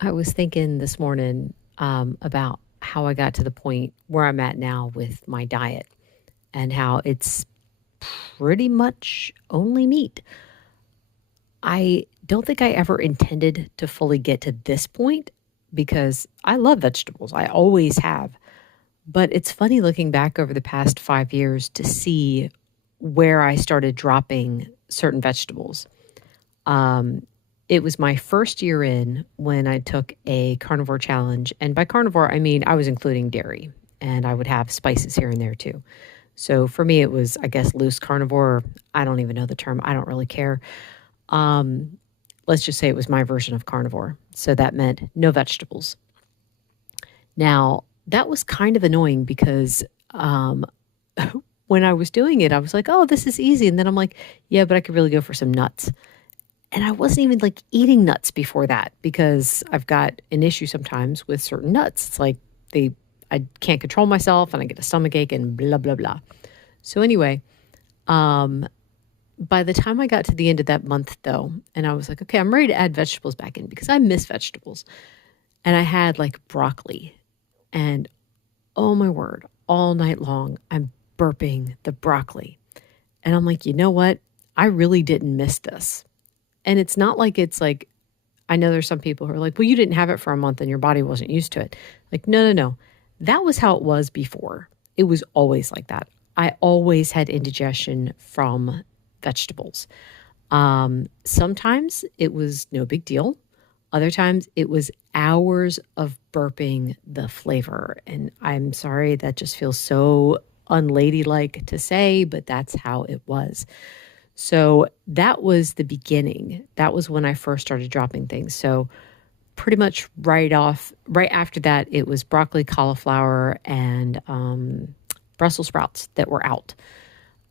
I was thinking this morning about how I got to the point where I'm at now with my diet and how it's pretty much only meat. I don't think I ever intended to fully get to this point because I love vegetables. I always have. But it's funny looking back over the past 5 years to see where I started dropping certain vegetables. Um, it was my first year in when I took a carnivore challenge. And by carnivore, I mean I was including dairy and I would have spices here and there too. So for me, it was, I guess, loose carnivore. I don't even know the term. I don't really care. Um, let's just say it was my version of carnivore. So that meant no vegetables. Now, that was kind of annoying because um, when I was doing it, I was like, oh, this is easy. And then I'm like, yeah, but I could really go for some nuts. And I wasn't even like eating nuts before that because I've got an issue sometimes with certain nuts. It's like they, I can't control myself and I get a stomach ache and blah, blah, blah. So anyway, um, by the time I got to the end of that month though, and I was like, okay, I'm ready to add vegetables back in because I miss vegetables. And I had like broccoli and oh my word, all night long, I'm burping the broccoli. And I'm like, you know what? I really didn't miss this. And it's not like it's like, I know there's some people who are like, well, you didn't have it for a month and your body wasn't used to it. Like, no, no, no. That was how it was before. It was always like that. I always had indigestion from vegetables. Sometimes it was no big deal. Other times it was hours of burping the flavor. And I'm sorry, that just feels so unladylike to say, but that's how it was. So that was the beginning. That was when I first started dropping things. So pretty much right after that, it was broccoli, cauliflower, and Brussels sprouts that were out.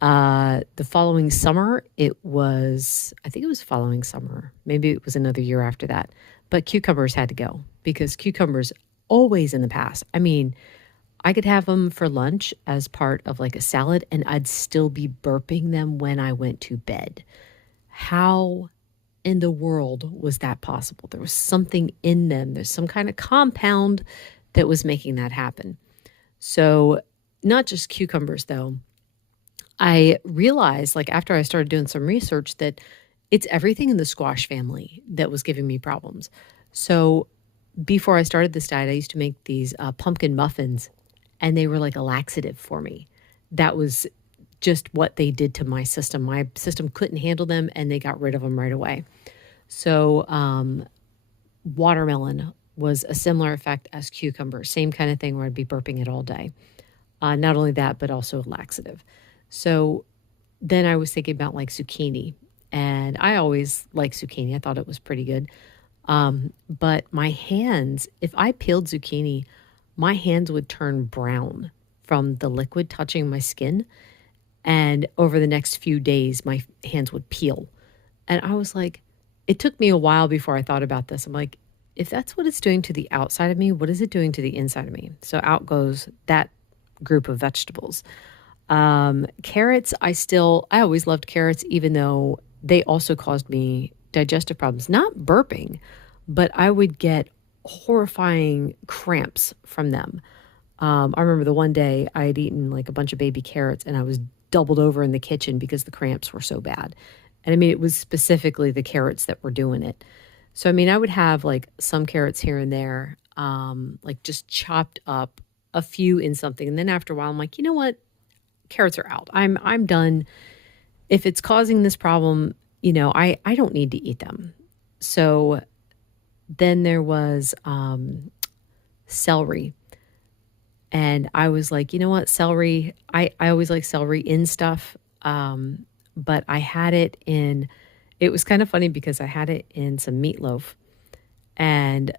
The following summer, I think it was following summer. Maybe it was another year after that. But cucumbers had to go because cucumbers always in the past. I mean, I could have them for lunch as part of like a salad and I'd still be burping them when I went to bed. How in the world was that possible? There was something in them. There's some kind of compound that was making that happen. So, not just cucumbers though. I realized like after I started doing some research that it's everything in the squash family that was giving me problems. So, before I started this diet, I used to make these pumpkin muffins and they were like a laxative for me. That was just what they did to my system. My system couldn't handle them and they got rid of them right away. So, watermelon was a similar effect as cucumber, same kind of thing where I'd be burping it all day. Not only that, but also laxative. So then I was thinking about like zucchini, and I always liked zucchini. I thought it was pretty good. But my hands, if I peeled zucchini, my hands would turn brown from the liquid touching my skin. And over the next few days, my hands would peel. And I was like, it took me a while before I thought about this. I'm like, if that's what it's doing to the outside of me, what is it doing to the inside of me? So out goes that group of vegetables. Carrots, I always loved carrots, even though they also caused me digestive problems, not burping, but I would get horrifying cramps from them. I remember the one day I had eaten like a bunch of baby carrots and I was doubled over in the kitchen because the cramps were so bad. And I mean, it was specifically the carrots that were doing it. So, I mean, I would have like some carrots here and there, like just chopped up a few in something. And then after a while, I'm like, you know what? Carrots are out. I'm done. If it's causing this problem, I don't need to eat them. So then there was celery. And I was like, you know what, celery, I always like celery in stuff. But I had it was kind of funny because I had it in some meatloaf and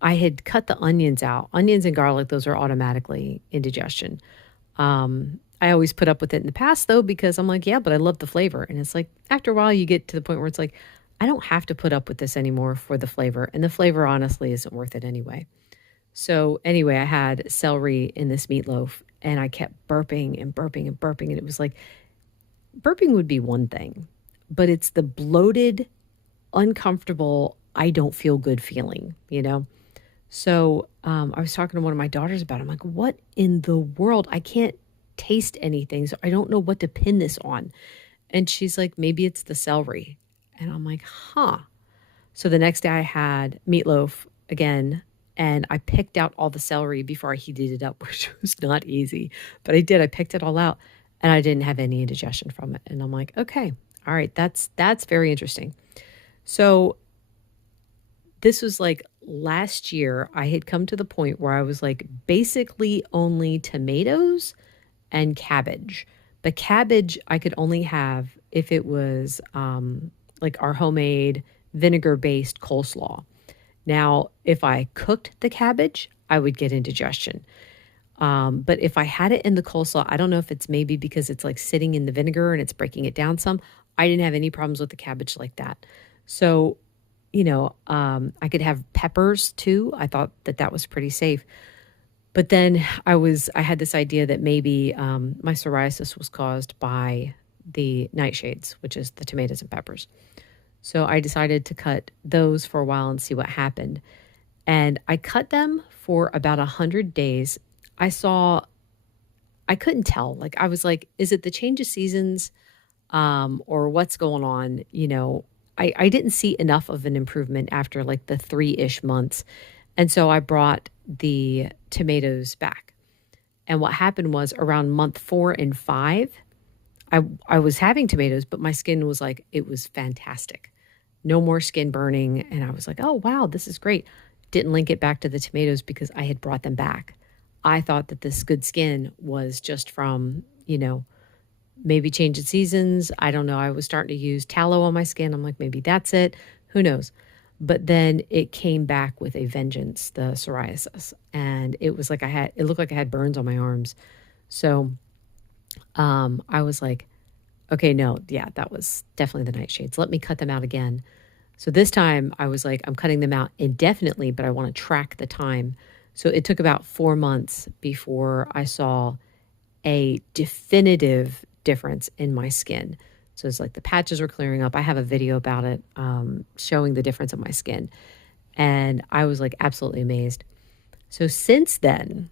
I had cut the onions out. Onions and garlic, those are automatically indigestion. I always put up with it in the past though, because I'm like, yeah, but I love the flavor. And it's like, after a while, you get to the point where it's like, I don't have to put up with this anymore for the flavor. And the flavor honestly isn't worth it anyway. So anyway, I had celery in this meatloaf and I kept burping and burping and burping. And it was like, burping would be one thing, but it's the bloated, uncomfortable. I don't feel good feeling, you know? So I was talking to one of my daughters about it. I'm like, what in the world? I can't taste anything. So I don't know what to pin this on. And she's like, maybe it's the celery. And I'm like, huh. So the next day I had meatloaf again, and I picked out all the celery before I heated it up, which was not easy, but I did. I picked it all out, and I didn't have any indigestion from it. And I'm like, okay, all right, that's very interesting. So this was like last year. I had come to the point where I was like basically only tomatoes and cabbage. The cabbage I could only have if it was like our homemade vinegar based coleslaw. Now, if I cooked the cabbage, I would get indigestion. But if I had it in the coleslaw, I don't know if it's maybe because it's like sitting in the vinegar and it's breaking it down some. I didn't have any problems with the cabbage like that. So, I could have peppers too. I thought that that was pretty safe. But then I had this idea that maybe my psoriasis was caused by the nightshades, which is the tomatoes and peppers. So I decided to cut those for a while and see what happened. And I cut them for about 100 days. I couldn't tell. Like I was like, is it the change of seasons, or what's going on? I didn't see enough of an improvement after like the 3-ish months. And so I brought the tomatoes back. And what happened was around month 4 and 5, I was having tomatoes, but my skin was like, it was fantastic. No more skin burning. And I was like, oh, wow, this is great. Didn't link it back to the tomatoes because I had brought them back. I thought that this good skin was just from, maybe change in seasons. I don't know. I was starting to use tallow on my skin. I'm like, maybe that's it. Who knows? But then it came back with a vengeance, the psoriasis. And it was like it looked like I had burns on my arms. So I was like, okay, no, yeah, that was definitely the nightshades. Let me cut them out again. So this time I was like, I'm cutting them out indefinitely, but I want to track the time. So it took about 4 months before I saw a definitive difference in my skin. So it's like the patches were clearing up. I have a video about it, showing the difference in my skin. And I was like absolutely amazed. So since then,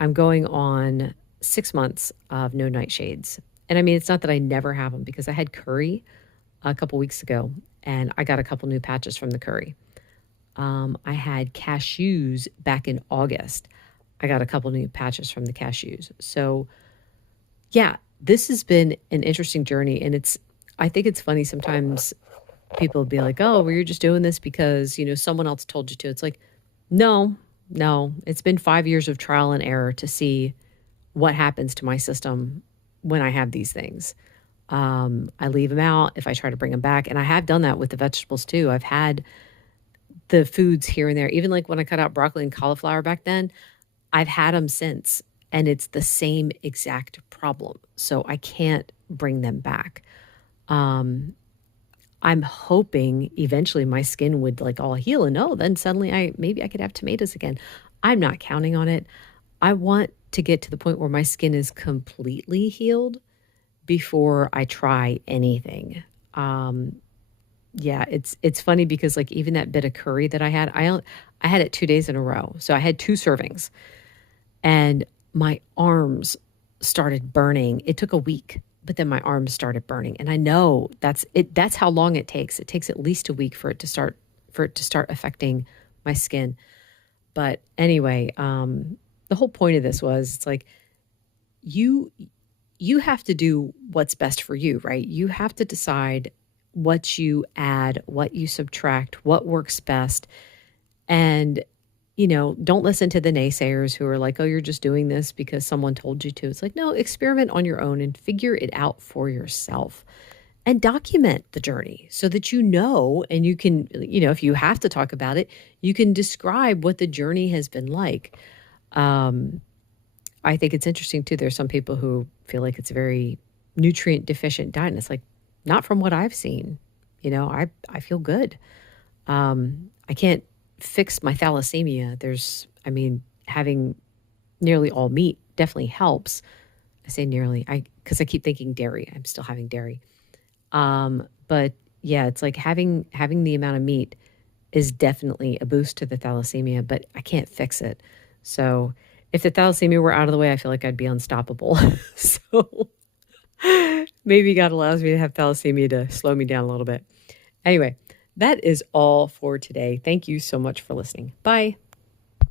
I'm going on 6 months of no nightshades. And I mean, it's not that I never have them because I had curry a couple weeks ago and I got a couple new patches from the curry. I had cashews back in August. I got a couple new patches from the cashews. So yeah, this has been an interesting journey. And I think it's funny sometimes people will be like, oh, well, you're just doing this because, someone else told you to. It's like, no, it's been 5 years of trial and error to see what happens to my system when I have these things. I leave them out if I try to bring them back. And I have done that with the vegetables too. I've had the foods here and there, even like when I cut out broccoli and cauliflower back then, I've had them since, and it's the same exact problem. So I can't bring them back. I'm hoping eventually my skin would like all heal and then suddenly maybe I could have tomatoes again. I'm not counting on it. I want to get to the point where my skin is completely healed before I try anything. Yeah, it's funny because like even that bit of curry that I had it 2 days in a row. So I had 2 servings and my arms started burning. It took a week, but then my arms started burning. And I know that's how long it takes. It takes at least a week for it to start affecting my skin. But anyway, the whole point of this was it's like you have to do what's best for you, right? You have to decide what you add, what you subtract, what works best. And, don't listen to the naysayers who are like, oh, you're just doing this because someone told you to. It's like, no, experiment on your own and figure it out for yourself and document the journey so that and you can, if you have to talk about it, you can describe what the journey has been like. I think it's interesting too. There's some people who feel like it's a very nutrient deficient diet. And it's like, not from what I've seen. I feel good. I can't fix my thalassemia. Having nearly all meat definitely helps. I say nearly, because I keep thinking dairy. I'm still having dairy. But yeah, it's like having the amount of meat is definitely a boost to the thalassemia, but I can't fix it. So if the thalassemia were out of the way, I feel like I'd be unstoppable. So maybe God allows me to have thalassemia to slow me down a little bit. Anyway, that is all for today. Thank you so much for listening. Bye.